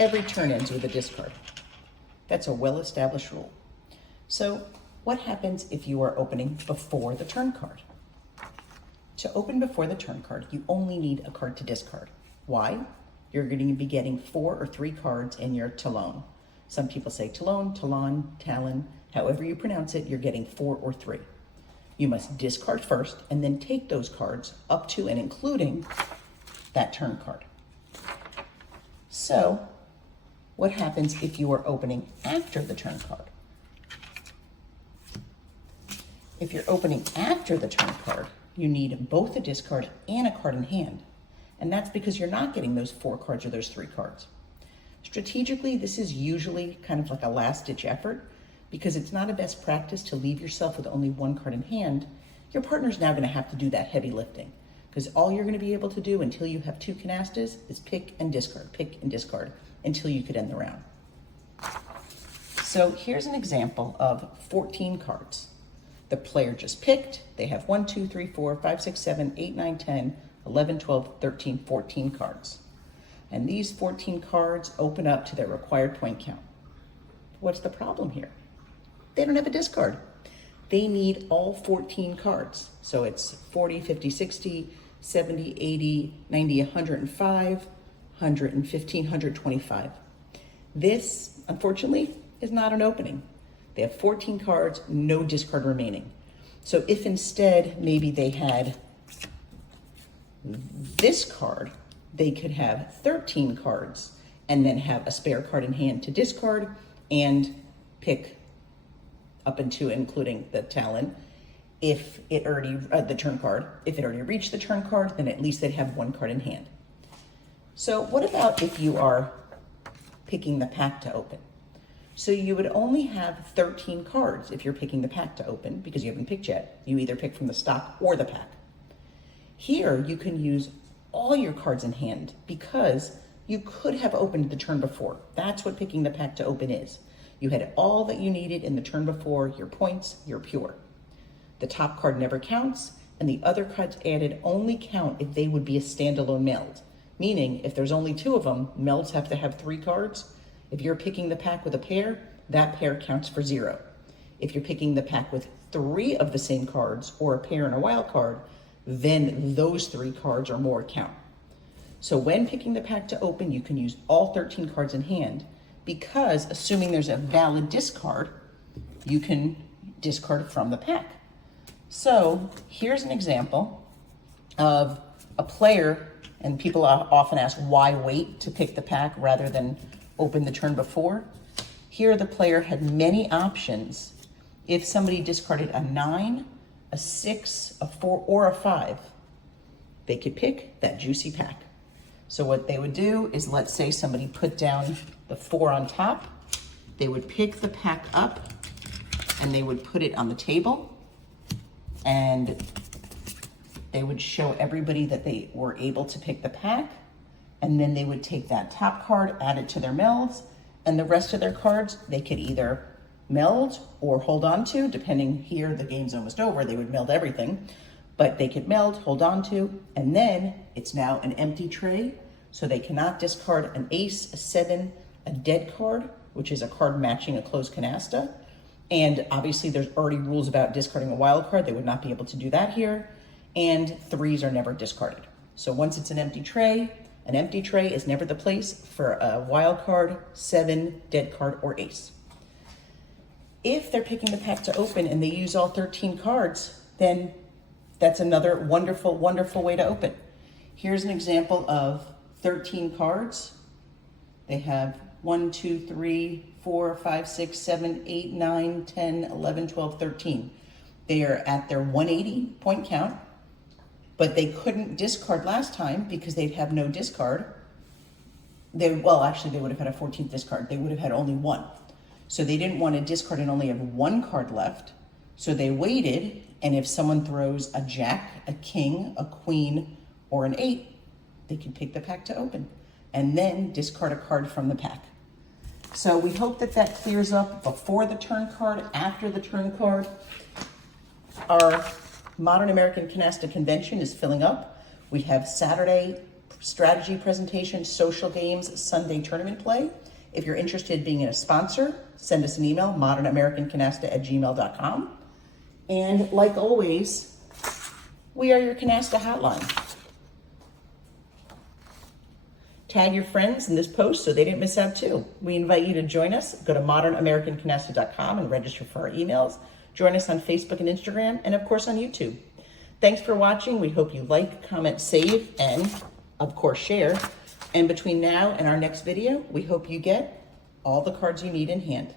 Every turn ends with a discard. That's a well-established rule. So what happens if you are opening before the turn card? To open before the turn card, you only need a card to discard. Why? You're going to be getting 4 or 3 cards in your talon. Some people say talon, talon, talon. However you pronounce it, you're getting 4 or 3. You must discard first and then take those cards up to and including that turn card. So, what happens if you are opening after the turn card? If you're opening after the turn card, you need both a discard and a card in hand. And that's because you're not getting those 4 cards or those 3 cards. Strategically, this is usually kind of like a last-ditch effort because it's not a best practice to leave yourself with only 1 card in hand. Your partner's now going to have to do that heavy lifting because all you're going to be able to do until you have 2 canastas is pick and discard until you could end the round. So here's an example of 14 cards. The player just picked. They have 1, 2, 3, 4, 5, 6, 7, 8, 9, 10, 11, 12, 13, 14 cards. And these 14 cards open up to their required point count. What's the problem here? They don't have a discard. They need all 14 cards. So it's 40, 50, 60, 70, 80, 90, 105, 115, 125. This, unfortunately, is not an opening. They have 14 cards, no discard remaining. So if instead maybe they had this card, they could have 13 cards and then have a spare card in hand to discard and pick up into including the talon. If it already, the turn card, if it already reached the turn card, then at least they'd have 1 card in hand. So what about if you are picking the pack to open? So you would only have 13 cards if you're picking the pack to open because you haven't picked yet. You either pick from the stock or the pack. Here you can use all your cards in hand because you could have opened the turn before. That's what picking the pack to open is. You had all that you needed in the turn before, your points, you're pure. The top card never counts, and the other cards added only count if they would be a standalone meld. Meaning, if there's only 2 of them, melds have to have 3 cards. If you're picking the pack with a pair, that pair counts for 0. If you're picking the pack with 3 of the same cards, or a pair and a wild card, then those 3 cards or more count. So when picking the pack to open, you can use all 13 cards in hand because assuming there's a valid discard, you can discard from the pack. So here's an example of a player, and people often ask why wait to pick the pack rather than open the turn before. Here the player had many options. If somebody discarded a 9, a 6, a 4, or a 5, they could pick that juicy pack. So what they would do is, let's say somebody put down the 4 on top, they would pick the pack up and they would put it on the table and they would show everybody that they were able to pick the pack, and then they would take that top card, add it to their melds, and the rest of their cards they could either meld or hold on to, depending. Here the game's almost over, they would meld everything, but they could meld, hold on to, and then it's now an empty tray, so they cannot discard an ace, a 7, a dead card, which is a card matching a closed canasta, and obviously there's already rules about discarding a wild card. They would not be able to do that here, and 3s are never discarded. So once it's an empty tray is never the place for a wild card, 7, dead card, or ace. If they're picking the pack to open and they use all 13 cards, then that's another wonderful, wonderful way to open. Here's an example of 13 cards. They have 1, 2, 3, 4, 5, 6, 7, 8, 9, 10, 11, 12, 13. They are at their 180 point count, but they couldn't discard last time because they'd have no discard. Actually, they would have had a 14th discard. They would have had only 1. So they didn't want to discard and only have 1 card left. So they waited, and if someone throws a jack, a king, a queen, or an 8, they can pick the pack to open and then discard a card from the pack. So we hope that that clears up before the turn card, after the turn card. Our Modern American Canasta Convention is filling up. We have Saturday strategy presentation, social games, Sunday tournament play. If you're interested in being a sponsor, send us an email, modernamericancanasta@gmail.com. And like always, we are your Canasta hotline. Tag your friends in this post so they didn't miss out too. We invite you to join us. Go to modernamericancanasta.com and register for our emails. Join us on Facebook and Instagram, and of course on YouTube. Thanks for watching. We hope you like, comment, save, and of course share. And between now and our next video, we hope you get all the cards you need in hand.